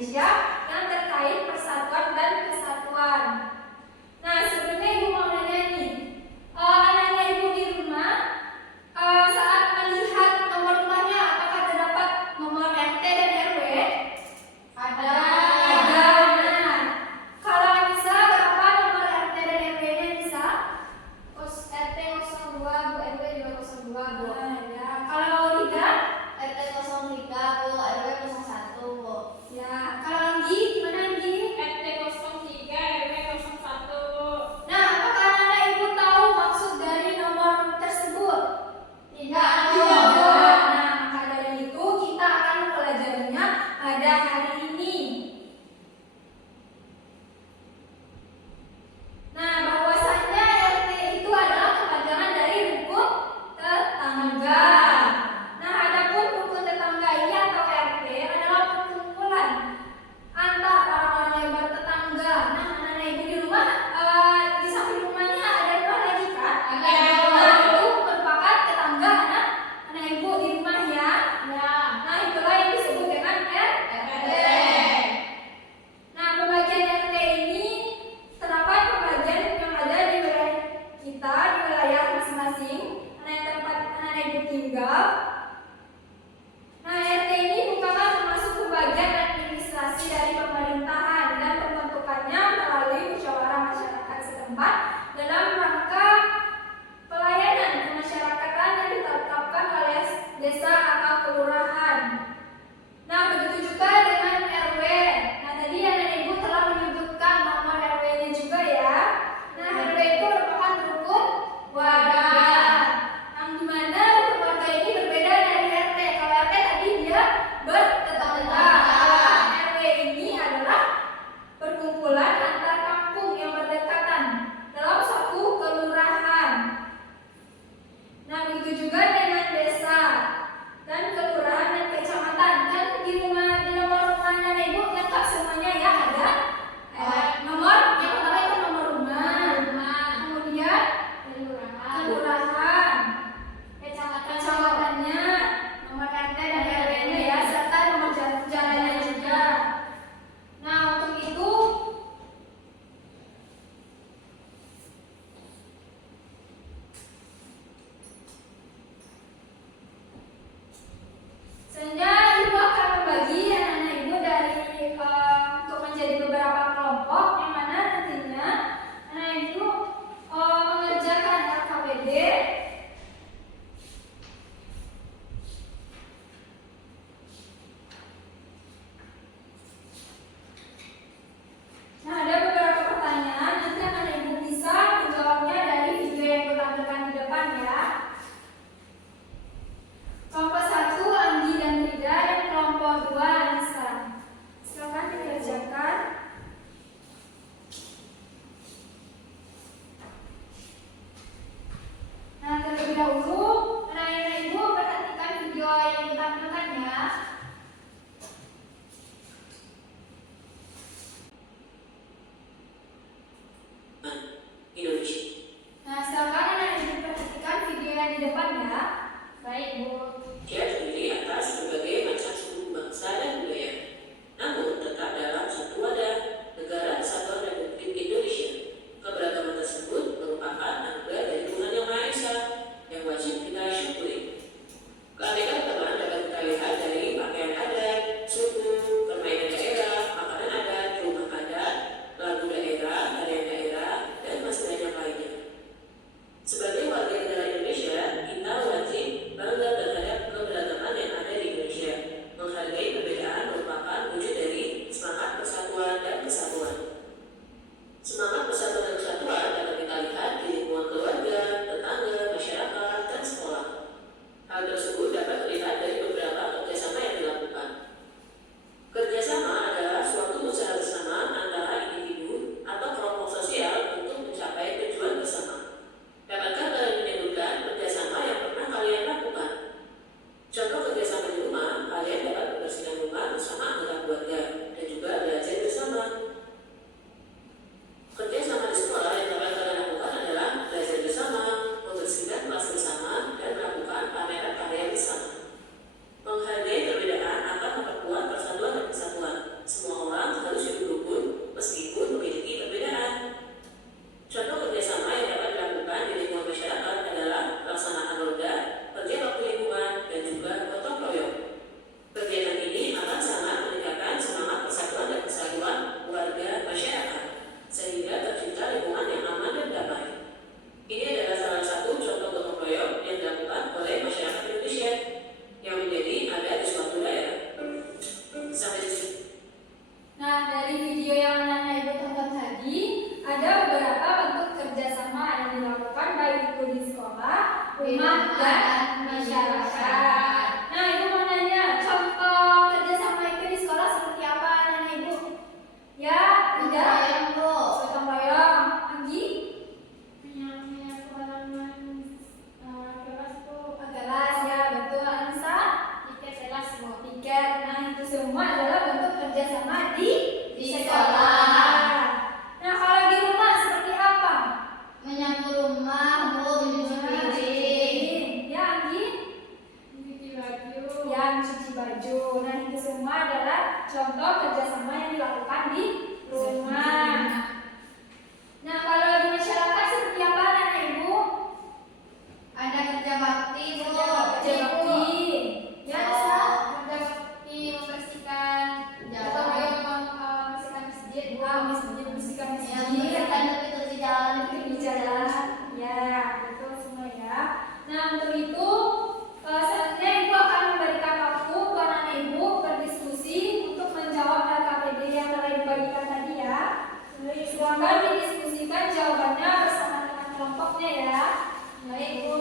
Indonesia yang terkait persatuan dan kesatuan. Nah, sebenarnya Ibu mau nanya nih, anak-anak Ibu di rumah saat melihat nomor rumahnya, apakah terdapat nomor RT dan RW? Ada. Nah, kalau bisa berapa nomor RT dan RW-nya bisa? RT 02, Bu, RW 202, Bu. Nah, ya. Kalau tidak? RT 03, Bu, RW 01, Bu. Ya. Kalau Anggi, gimana Anggi? RT 03, RW 01, Bu. Nah, apakah anak Ibu tahu maksud dari nomor tersebut? Tidak. Nah, maka dari itu kita akan mempelajarinya pada hari ini. Nah, bahwasanya RT itu adalah kepanjangan dari rukun tetangga. Nah, adapun rukun tetangga ini atau RT adalah perkumpulan antar orang-orang yang bertetangga. Nah, anak-anak Ibu di rumah di samping rumahnya ada rumah lagi kan? Ada. Nah, itu merupakan tetangga anak Ibu di rumah ya. Ya. Nah, itulah yang disebut dengan RT. Nah, pembagian RT ini terdapat pembagian yang ada di wilayah kita, di wilayah masing-masing, tempat anak-anak Ibu tinggal. Nah, RT ini bukanlah termasuk pembagian administrasi dari pemerintahan dan pembentukannya melalui musyawarah masyarakat setempat dalam rangka pelayanan kemasyarakatan yang ditetapkan oleh desa atau kelurahan. Nah, begitu juga dengan RW. Nah, tadi anak Ibu telah menyebutkan nomor RW-nya juga ya. Nah, RW itu merupakan rukun warga. Yang dimana rukun warga ini berbeda dari RT. Kalau RT tadi dia bertetangga. Kalau RW ini adalah perkumpulan antar kampung yang berdekatan dalam satu kelurahan. Nah, begitu juga dengan desa dan kelurahan dan kecamatan. Kan di nomor rumahnya Ibu lengkap semuanya ya, ada nomor yang pertama itu nomor rumah, kemudian kelurahan, kecamatannya, nomor RT dan RW-nya ya, serta nomor jalannya juga. Nah, untuk itu sehingga Ibu akan membagi anak-anak Ibu dari untuk menjadi beberapa kelompok yang mana nantinya anak Ibu mengerjakan LKPD. Nah, ada beberapa pertanyaan, nanti anak Ibu bisa menjawabnya dari video yang Ibu tampilkan di depan ya. Kelompok 1 Anggi dan Rida dan kelompok 2 Anissa. Silakan dikerjakan. Nah, terlebih dahulu anak-anak Ibu perhatikan video yang ditampilkan ya. Indonesia. Nah, silakan anak Ibu perhatikan video yang di depan ya. Baik, Bu. Dia terdiri atas berbagai macam suku bangsa dan budaya, namun tetap dalam satu wadah, Negara Kesatuan Republik Indonesia. Keberagaman tersebut merupakan anugerah dari Tuhan Yang Maha Esa yang wajib kita syukuri. Keanekaragaman dapat kita lihat dari pakaian adat, suku, permainan daerah, makanan adat, rumah adat, lagu daerah, tarian daerah, dan masih banyak lainnya. Sebagai warga negara Indonesia, kita wajib bangga terhadap keberagaman di sekolah. Nah, kalau di rumah seperti apa? Menyapu rumah, Bu, mencuci piring. Ya, Anggi? Mencuci baju. Ya, mencuci baju. Nah, itu semua adalah contoh kerjasama yang dilakukan di rumah. Nah, kalau di masyarakat seperti apa, Nenek Ibu? Ada kerja bakti, Bu. Kerja bakti. Ya, Nisa? Kerja bakti membersihkan Atau jalan. membersihkan masjid, membersihkan Ya, masjid. membersihkan tepi-tepi jalan. Di jalan. Ya, itu semua ya. Nah, untuk itu selanjutnya Ibu akan memberikan waktu buat anak Ibu berdiskusi untuk menjawab LKPD yang telah dibagikan tadi ya. Silakan didiskusikan jawabannya bersama dengan kelompoknya ya. Baik, Bu.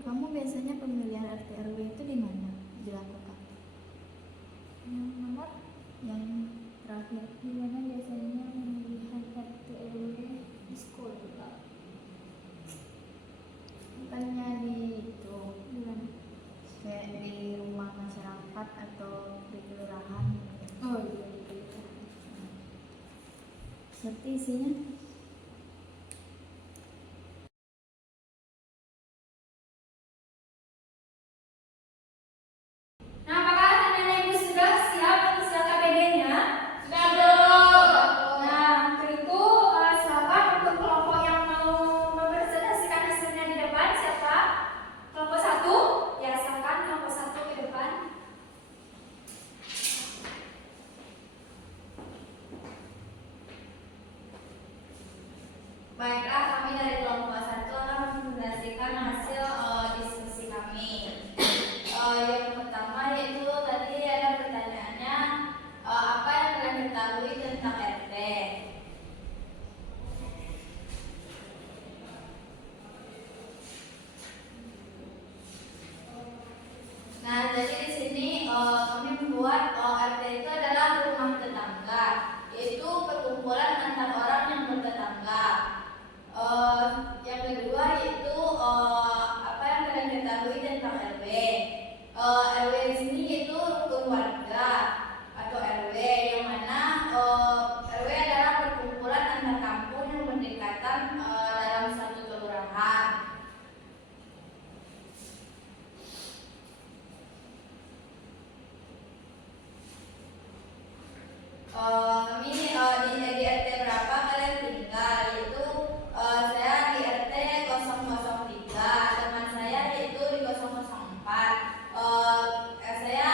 Kamu biasanya pemilihan RT RW itu di mana dilakukan? Yang nomor Yang terakhir. di mana biasanya pemilihan RT RW di sekolah? Bukannya di itu Di mana? kayak di rumah masyarakat atau di kelurahan? Oh iya, gitu. Seperti isinya? Nah, apakah nenek ibu sudah siap mengisi LKPD-nya? Sudah, Bu. Nah, untuk itu silakan untuk kelompok yang mau mempresentasikan hasilnya di depan. Siapa? Kelompok 1? Ya, silakan kelompok 1 ke depan. Baiklah, kami dari kelompok 1 akan mempresentasikan hasil diskusi kami. Yang pertama yaitu tadi ada pertanyaannya, apa yang kalian ketahui tentang RT? Nah, jadi di sini kami membuat RT itu adalah rumah tetangga, yaitu perkumpulan antar orang yang bertetangga. Yang kedua yaitu apa yang kalian ketahui tentang RW. RW di sini yaitu rukun warga atau RW, yang mana RW adalah perkumpulan antar kampung yang berdekatan dalam satu kelurahan. Kami di RT berapa kalian tinggal, yaitu saya di RT 003, teman saya yaitu di 004, saya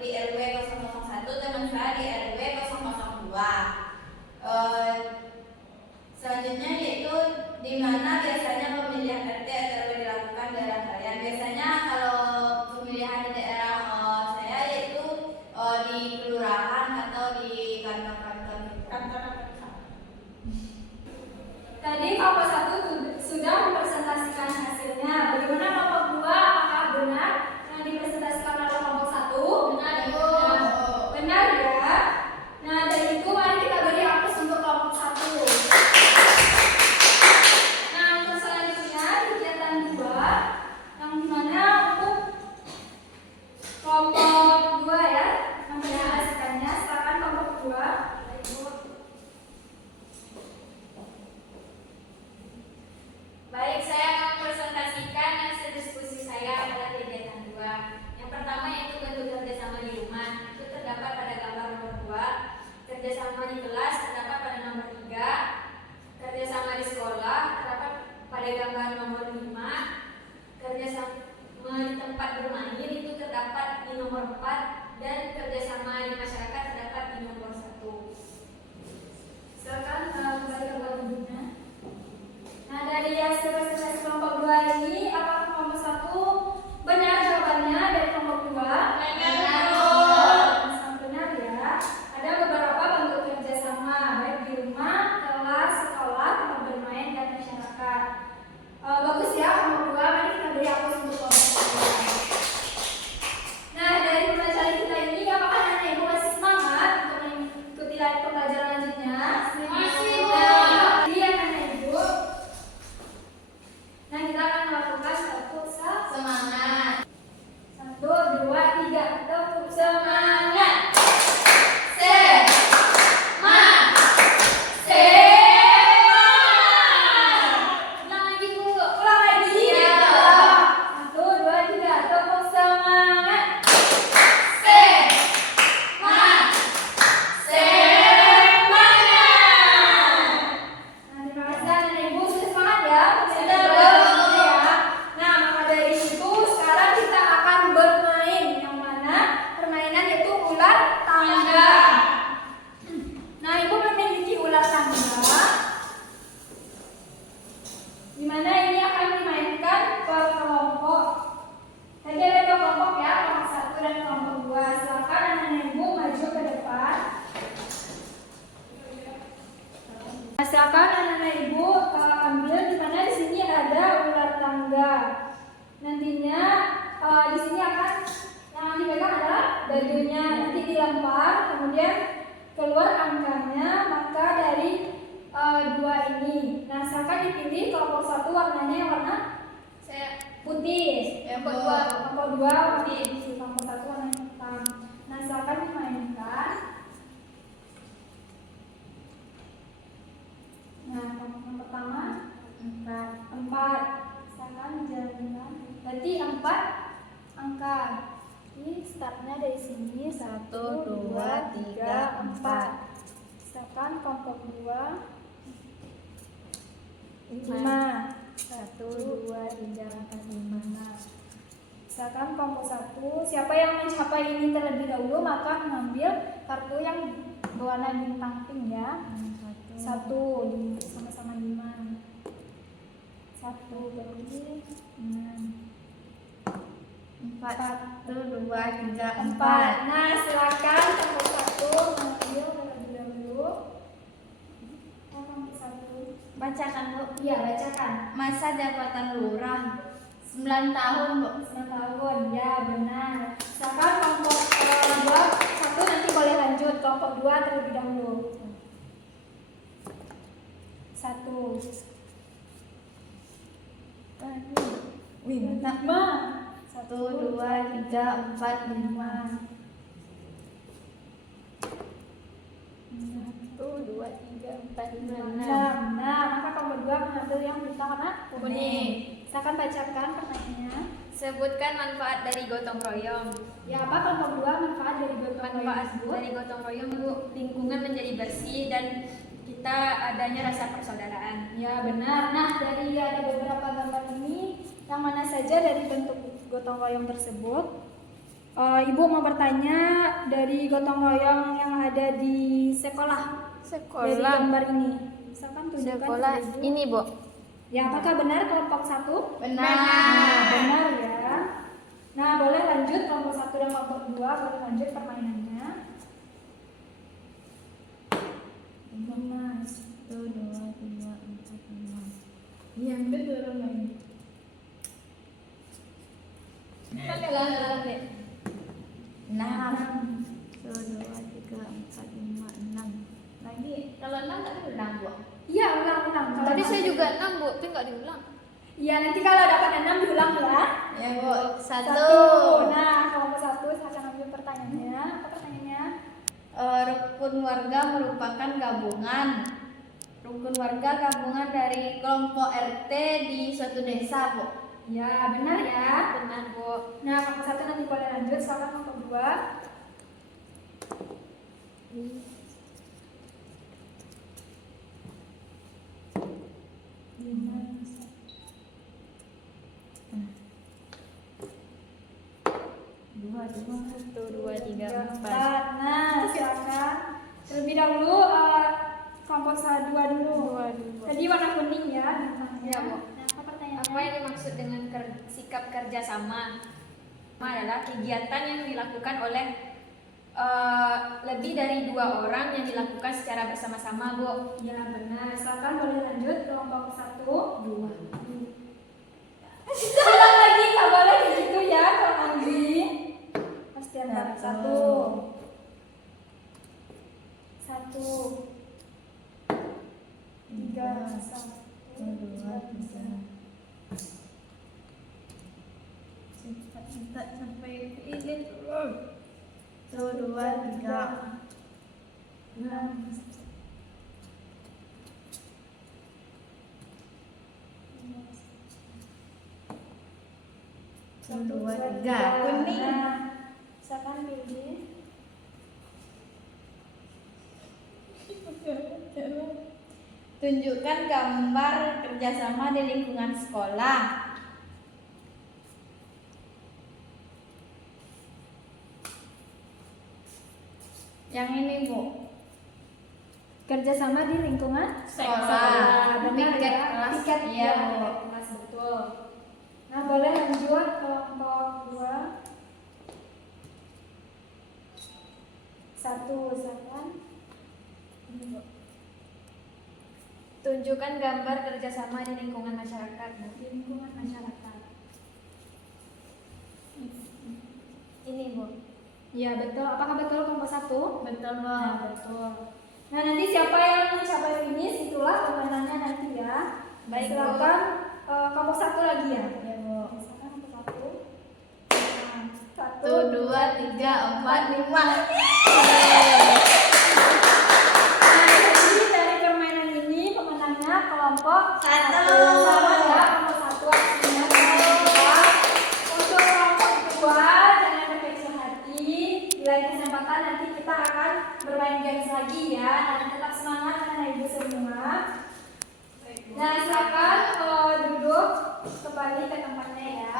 di RW 001, teman saya di RW 002. Selanjutnya yaitu di mana biasanya pemilihan RT atau RW dilakukan di daerah kalian. Biasanya kalau pemilihan di daerah saya yaitu di kelurahan atau di kantor silakan anak-anak ibu ambil di mana di sini ada ular tangga. Nantinya di sini akan yang dipegang adalah dagunya, nanti dilempar, kemudian keluar angkanya, maka dari dua ini. Nah, silakan dipilih kelompok satu warnanya yang warna putih, kelompok dua putih, kelompok satu warna hitam. Nah, silakan dimainkan. Nah, yang pertama 4. Silakan dijalankan. Berarti 4 angka. Ini startnya dari sini 1, 2, 3, 4. Silakan kelompok 2 5. 1, 2, 3, 4, 5. Silakan kelompok 1. Siapa yang mencapai ini terlebih dahulu maka mengambil kartu yang berwarna bintang pink ya. 1 sama-sama 5. 1 berarti 4. 1, 2, 3, 4. Nah, silakan kelompok 1 mengambil terlebih dahulu. Kelompok 1. Bacakan Bu. Iya, bacakan. Masa jabatan lurah 9 tahun Bu. 9 tahun, ya benar. Silakan kelompok 2, 1 nanti boleh lanjut. Kelompok 2 terlebih dahulu. 1. Wih, 5. 1, 2, 3, 4, 5. 1, 2, 3, 4, 5, 6. Nah, maka kelompok 2 mengambil yang bintang warna kuning. Silakan bacakan pertanyaannya. Sebutkan manfaat dari gotong royong. Ya, apa kelompok 2 manfaat dari gotong royong Manfaat tersebut? dari gotong royong Bu, lingkungan menjadi bersih dan kita adanya rasa persaudaraan. Ya, benar. Nah, dari ada beberapa gambar ini, yang mana saja dari bentuk gotong royong tersebut? Ibu mau bertanya dari gotong royong yang ada di sekolah. Dari gambar ini. Misalkan tunjukkan Sekolah ke Ibu. ini Bu. Ya, apakah benar kelompok 1? Benar. Benar ya. Nah, boleh lanjut kelompok 1 dan kelompok 2, boleh lanjut permainannya. 5, 1, 2, 3, 4, 5. Yang betul main. Ulang-ulang deh. 6. 1, 2, 3, 4, 5, 6. Lagi. Kalau 6 tak ulang Bu. Iya, ulang. Kalau Tadi enam. saya juga 6 Bu, tapi nggak diulang. Iya, nanti kalau dapat 6 diulang ya. Ya Bu. 1. Nah, kelompok 1 saya akan ambil pertanyaannya. Apa pertanyaannya? Rukun warga merupakan gabungan. Rukun warga gabungan dari kelompok RT di suatu desa Bu. Ya, benar ya. Benar Bu. Nah, kelompok 1 nanti boleh lanjut. Silakan kelompok 2. Dua, 1, 2, 3, 4. Nah, silakan. Terlebih dahulu kelompok 2 dulu. Tadi warna kuning ya bintangnya. Ya, Bu. Nah, apa pertanyaannya? Apa yang dimaksud dengan sikap kerjasama? Adalah kegiatan yang dilakukan oleh lebih dari 2 orang yang dilakukan secara bersama-sama Bu. Ya, benar. Silakan boleh lanjut kelompok 1. 2. Ulang lagi, nggak boleh kayak gitu ya, kalau Anggi. Pasti antara 1. 1, 3, 1, 2, 3. Cepat sampai ini terus. 1, 2, 3. 6. 1, 2, 3. Kuning. Nah, silakan pilih. Tunjukkan gambar kerjasama di lingkungan sekolah. Yang ini Bu. Kerjasama di lingkungan Sekolah. Benar Piket ya. kelas. Piket Iya, ya, Bu. piket kelas, betul. Nah, boleh lanjut kelompok 2. 1, silakan. Ini, Bu. Tunjukkan gambar kerjasama di lingkungan masyarakat. Di lingkungan masyarakat. Ini, Bu. Ya, betul. Apakah betul kelompok 1? Betul, Bu. Nah, betul. Nah, nanti siapa yang mencapai finish itulah pemenangnya nanti ya. Baik, Bu. Silakan kelompok 1 lagi ya. Ya, Bu. Silakan kelompok 1. Nah, 1 1, 2, 3, 4, 5. Nah, jadi dari permainan ini pemenangnya kelompok 1. Sama ya, kelompok 1 artinya kelompok 2. Untuk kelompok 2 jangan berkecil hati. Di lain kesempatan nanti kita akan bermain games lagi ya. Nah, tetap semangat anak ibu semua. Nah, silakan duduk kembali ke tempatnya ya.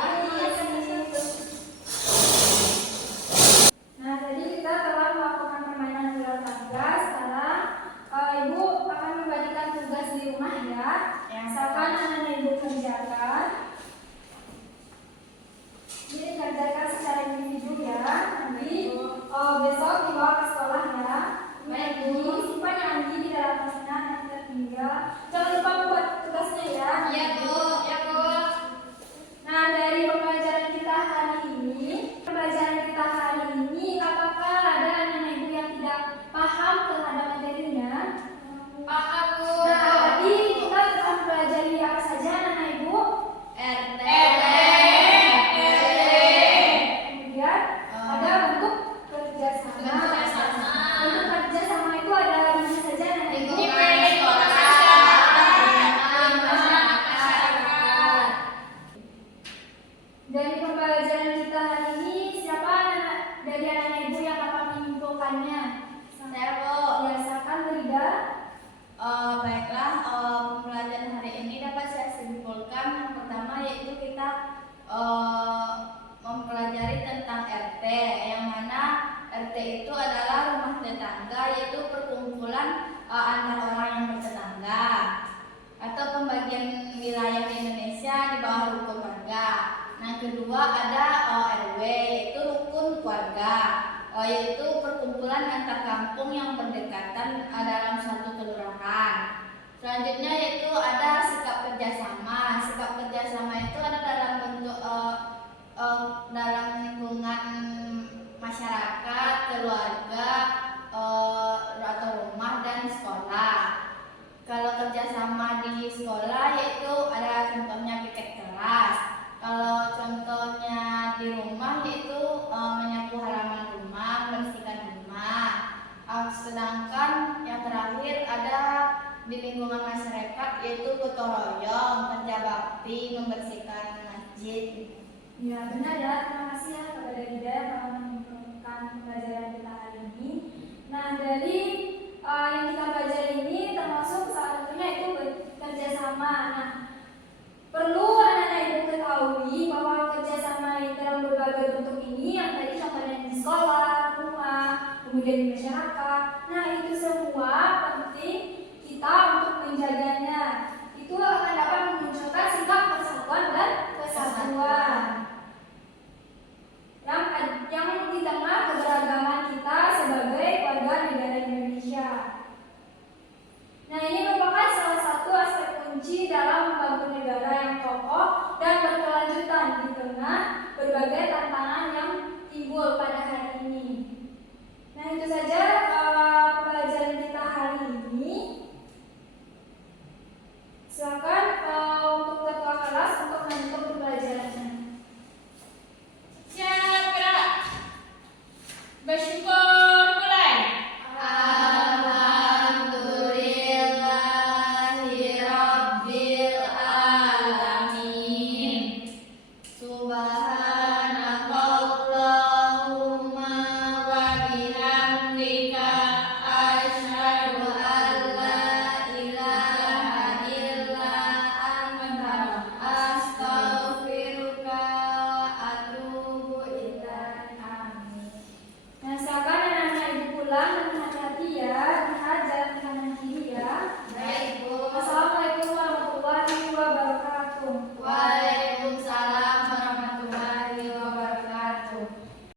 Nah, tadi kita telah melakukan permainan ular tangga. Sekarang ibu akan membagikan tugas di rumah ya. Misalkan anak ibu kerjakan. Ini kerjakan secara individu ya. Nanti besok dibawa ke sekolah ya. Baik Bu, simpan yang Andi di dalam tasnya nanti tertinggal. Jangan lupa buat tugasnya ya. Iya, Bu. Ya Bu. Nah, dari pembelajaran kita hari ini, apakah ada anak ibu yang tidak paham terhadap materinya? Paham, Bu. Nah, tadi kita telah mempelajari apa saja anak ibu? RT. Kemudian ada bentuk kerjasama. Kerjasama. Bentuk kerjasama itu ada di mana saja anak ibu? Lingkungan sekolah. Masyarakat. Dari pembelajaran kita hari ini, siapa dari anak ibu yang dapat menyimpulkannya? Saya, Bu. Biasakan Rida. Baiklah, pembelajaran hari ini dapat saya simpulkan. Yang pertama yaitu kita mempelajari tentang RT, yang mana RT itu adalah rumah tetangga, yaitu perkumpulan antar orang yang bertetangga atau pembagian wilayah di Indonesia di bawah rukun warga. Nah, yang kedua ada RW, yaitu rukun keluarga, yaitu perkumpulan antar kampung yang berdekatan dalam suatu kelurahan. Selanjutnya yaitu ada sikap kerjasama. Sikap kerjasama itu ada dalam bentuk dalam lingkungan masyarakat, keluarga, atau rumah dan sekolah. Kalau kerjasama di sekolah yaitu ada contohnya piket kelas. Kalau contohnya di rumah yaitu menyapu halaman rumah, membersihkan rumah. Sedangkan yang terakhir ada di lingkungan masyarakat yaitu gotong royong, kerja bakti, membersihkan masjid. Ya, benar ya. Terima kasih ya kepada Rida yang telah menyimpulkan pembelajaran kita hari ini. Nah, dari yang kita pelajari ini termasuk salah satunya itu kerjasama. Nah, perlu anak-anak ibu ketahui bahwa kerjasama dalam berbagai bentuk ini yang tadi contohnya di sekolah, rumah, kemudian di masyarakat. Nah, itu semua penting kita untuk menjaganya. Itu akan dapat memunculkan sikap persatuan dan kesatuan. Yang di tengah keberagaman kita sebagai warga negara Indonesia. Nah, ini merupakan salah satu aspek kunci dalam membangun negara yang kokoh dan berkelanjutan di tengah berbagai tantangan yang timbul pada hari ini. Nah, itu saja pembelajaran kita hari ini. Silakan untuk ketua kelas untuk menutup pembelajarannya. Siap, gerak. Bersyukur.